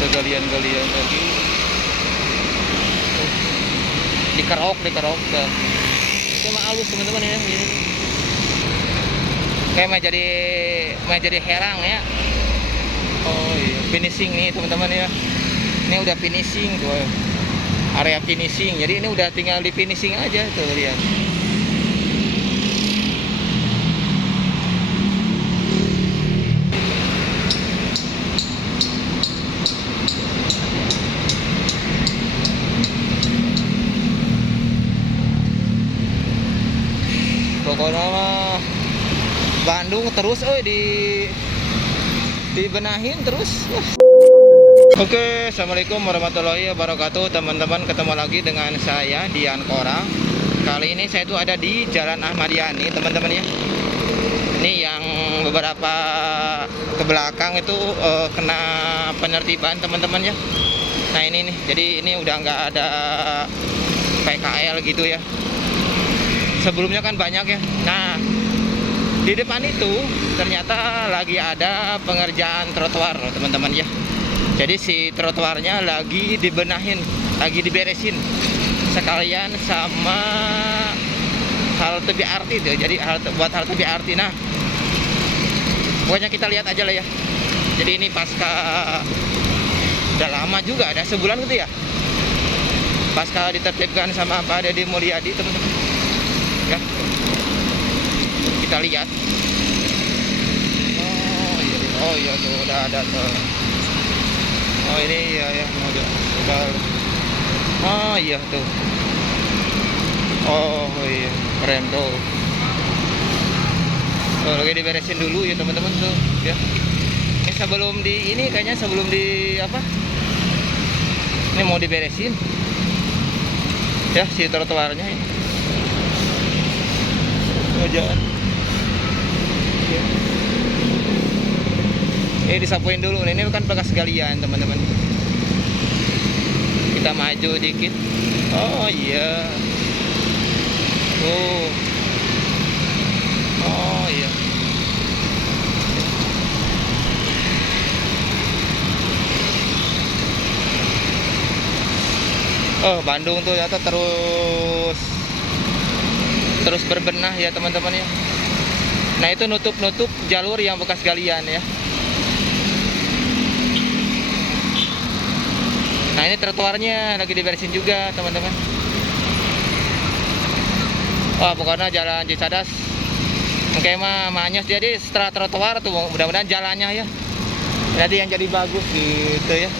Ada galian-galian lagi. Dikerok dah. Itu mah halus teman-teman ya. Ini. Kayak mau jadi herang ya. Oh iya, finishing nih teman-teman ya. Ini udah finishing tuh. Area finishing. Jadi ini udah tinggal di finishing aja tuh lihat. Pokoknya mah Bandung terus dibenahin terus. Oke, assalamualaikum warahmatullahi wabarakatuh teman-teman. Ketemu lagi dengan saya Dian Korang. Kali ini saya tuh ada di Jalan Ahmad Yani teman-teman ya. Ini yang beberapa ke belakang itu kena penertiban teman-teman ya. Nah ini nih, jadi ini udah nggak ada PKL gitu ya. Sebelumnya kan banyak ya. Nah di depan itu ternyata lagi ada pengerjaan trotoar teman-teman ya. Jadi si trotoarnya lagi dibenahin, lagi diberesin sekalian sama halte BRT itu. Jadi buat halte BRT. Nah pokoknya kita lihat aja lah ya. Jadi ini pasca udah lama juga, ada sebulan gitu ya, pasca ditertibkan sama Pak Deddy Mulyadi teman-teman ya. Kita lihat. Oh iya tuh udah ada tuh. Oh ini ya udah. Oh iya tuh. Oh iya keren tuh. Oh, lagi diberesin dulu ya teman-teman tuh ya. Ini sebelum di apa? Ini mau diberesin ya si trotoarnya ini. Jalan. Ya. Ini disapuin dulu. Ini kan bekas galian teman-teman. Kita maju dikit. Oh iya. Oh iya. Oh Bandung tuh ternyata terus berbenah ya teman-teman ya. Nah itu nutup jalur yang bekas galian ya. Nah ini trotoarnya lagi diberesin juga teman-teman. Wah pokoknya jalan Cicadas kayak mah manyos, jadi setelah trotoar tuh mudah-mudahan jalannya ya nanti yang jadi bagus gitu ya.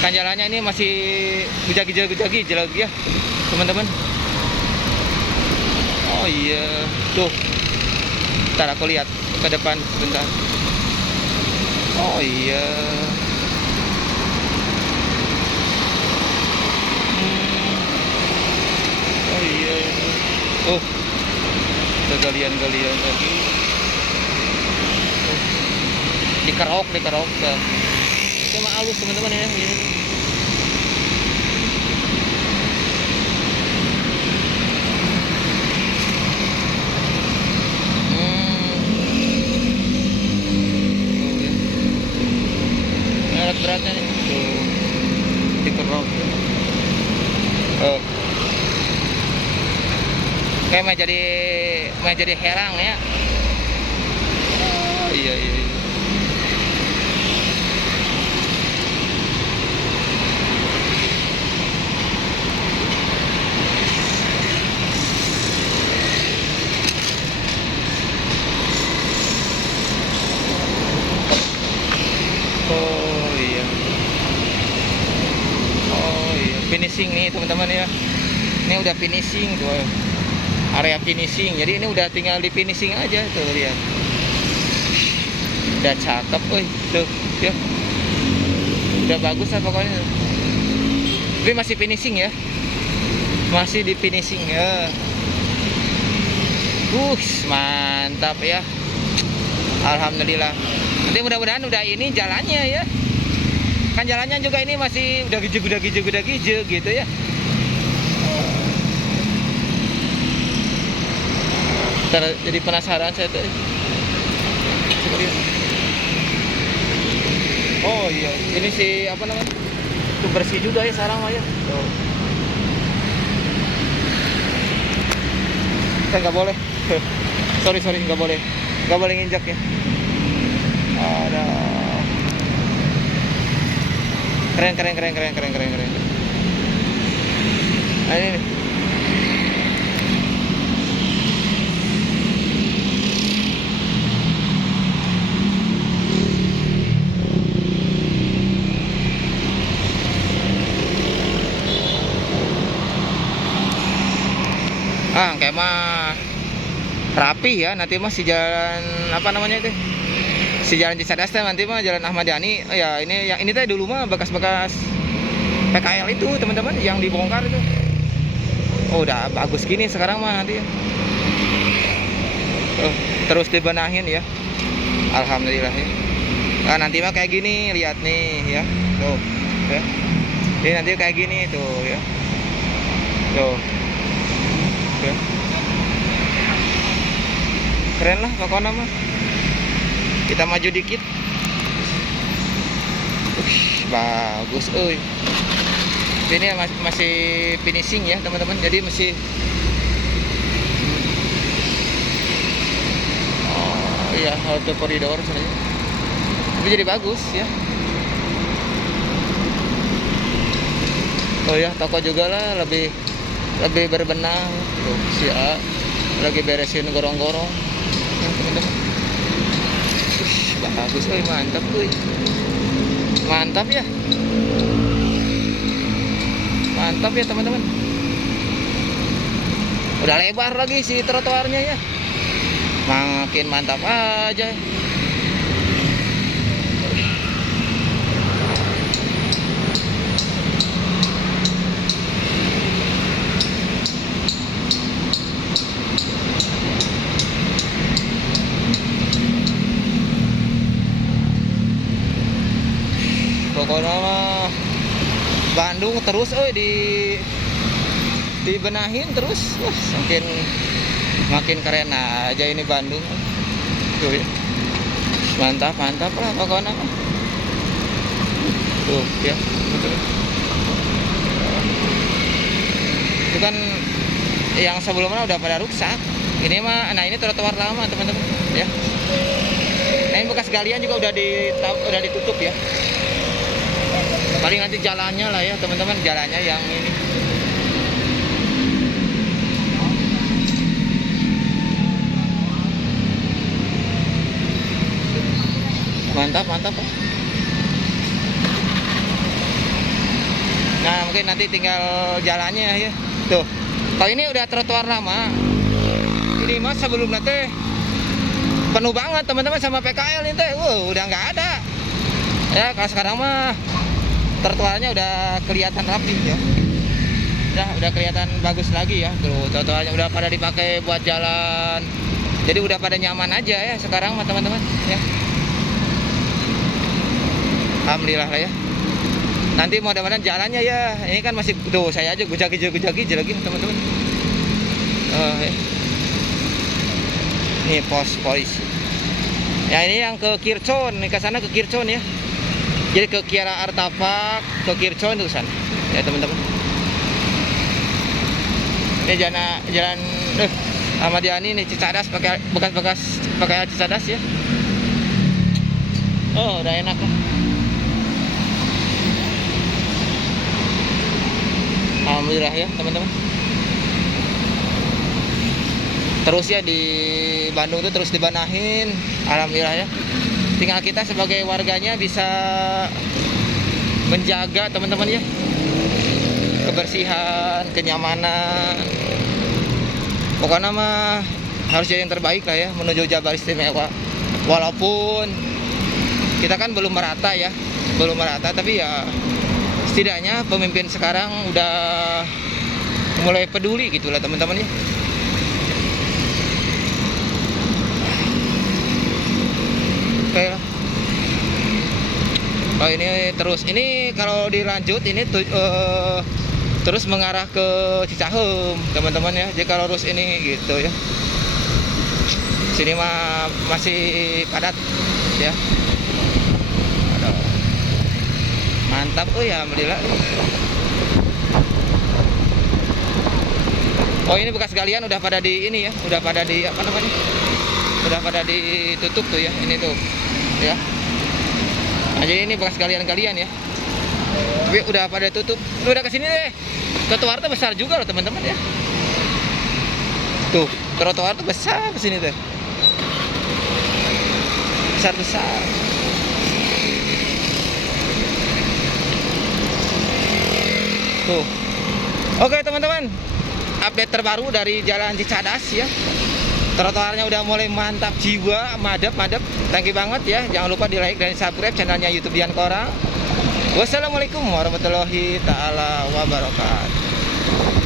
Kan jalannya ini masih gujagi ya teman-teman. Oh iya tuh, ntar aku lihat ke depan sebentar. Oh iya. Oh iya. Oh ada galian-galian lagi. Dikerok dah. Itu mah halus teman-teman ya. Ini. Alat beratnya nih tuh dikerok. Oh. Kayak mau jadi herang ya. Oh iya. Oh iya, finishing nih teman-teman ya. Ini udah finishing tuh. Area finishing. Jadi ini udah tinggal di finishing aja tuh lihat. Udah cakep tuh ya. Udah bagus lah pokoknya. Tapi masih finishing ya. Masih di finishing ya. Mantap ya. Alhamdulillah. Nanti mudah-mudahan udah ini jalannya ya. Kan jalannya juga ini masih udah gijeg gitu ya. Jadi penasaran saya tuh. Oh iya, ini si apa namanya? Itu bersih juga ya sekarang mah ya. Tuh. Saya nggak boleh. sorry nggak boleh nginjak ya. Ada. Keren. Nah, ini nih. Kayak mah rapi ya, nanti mah si jalan apa namanya itu, si jalan Cicadas teh nanti mah jalan Ahmad Yani ya. Ini yang ini teh dulu mah bekas-bekas PKL itu teman-teman yang dibongkar itu. Oh udah bagus gini sekarang mah nanti ya. Terus dibenahin ya, alhamdulillah ya. Nah nanti mah kayak gini, lihat nih ya, tuh ya. Ini nanti kayak gini tuh ya, tuh ya. Keren lah pokoknya mah. Kita maju dikit. Bagus euy. Ini masih finishing ya teman-teman. Jadi masih iya, halte koridor sebenarnya. Tapi jadi bagus ya. Oh ya, toko juga lah lebih berbenah. Tuh, si A lagi beresin gorong-gorong. Teman-teman. Bagus euy, mantap euy. Mantap ya. Mantap ya teman-teman. Udah lebar lagi si trotoarnya ya. Makin mantap aja. Pokoknya mah Bandung terus dibenahin terus. Wah, makin keren aja ini Bandung. Tuh ya. Mantap lah pokoknya mah. Tuh ya. Itu kan yang sebelumnya udah pada rusak. Ini mah, nah ini trotoar lama teman-teman ya. Nah ini bekas galian juga udah ditutup ya. Paling nanti jalannya lah ya teman-teman, jalannya yang ini. Mantap Pak. Nah mungkin nanti tinggal jalannya ya. Tuh, kalau ini udah trotoar lama. Ini mas sebelum nanti penuh banget teman-teman sama PKL ini teh. Udah nggak ada. Ya kalau sekarang mah trotoarnya udah kelihatan rapi ya. Udah kelihatan bagus lagi ya. Tuh, trotoarnya udah pada dipakai buat jalan. Jadi udah pada nyaman aja ya sekarang mah teman-teman ya. Alhamdulillah lah ya. Nanti mudah-mudahan jalannya ya. Ini kan masih tuh saya aja gujagi lagi teman-teman. Ya. Ini pos polisi. Ya ini yang ke Kircon, nih ke sana ke Kircon ya. Jadi ke Kiara Artapak, ke Kircon itu sana. Ya teman-teman. Ini jalan Ahmad Yani nih Cicadas pakai bekas pakai Cicadas ya. Oh, udah enak lah. Alhamdulillah ya teman-teman. Terus ya di Bandung tuh terus dibenahin. Alhamdulillah ya. Tinggal kita sebagai warganya bisa menjaga teman-teman ya. Kebersihan, kenyamanan. Pokoknya mah harus jadi yang terbaik lah ya menuju Jabar Istimewa. Walaupun kita kan belum merata ya. Belum merata tapi ya setidaknya pemimpin sekarang udah mulai peduli gitulah teman-teman ya. Oke lah. Oh ini terus ini kalau dilanjut ini terus mengarah ke Cicahem teman-teman ya. Jadi kalau lurus ini gitu ya. Sini mah masih padat ya. mantap. Oh ya, alhamdulillah. Oh, ini bekas galian udah pada di ini ya, udah pada di apa namanya? Udah pada ditutup tuh ya, ini tuh. Ya. Nah, jadi ini bekas galian-galian ya. Tapi udah pada tutup. Lu udah kesini deh. Trotoar tuh besar juga loh teman-teman ya. Tuh, trotoar tuh besar kesini tuh. Besar-besar. Tuh. Oke teman-teman, update terbaru dari Jalan Cicadas ya. Trotoarnya udah mulai mantap jiwa, madep. Thank you banget ya. Jangan lupa di like dan subscribe channelnya YouTube Dian Kora. Wassalamualaikum warahmatullahi taala wabarakatuh.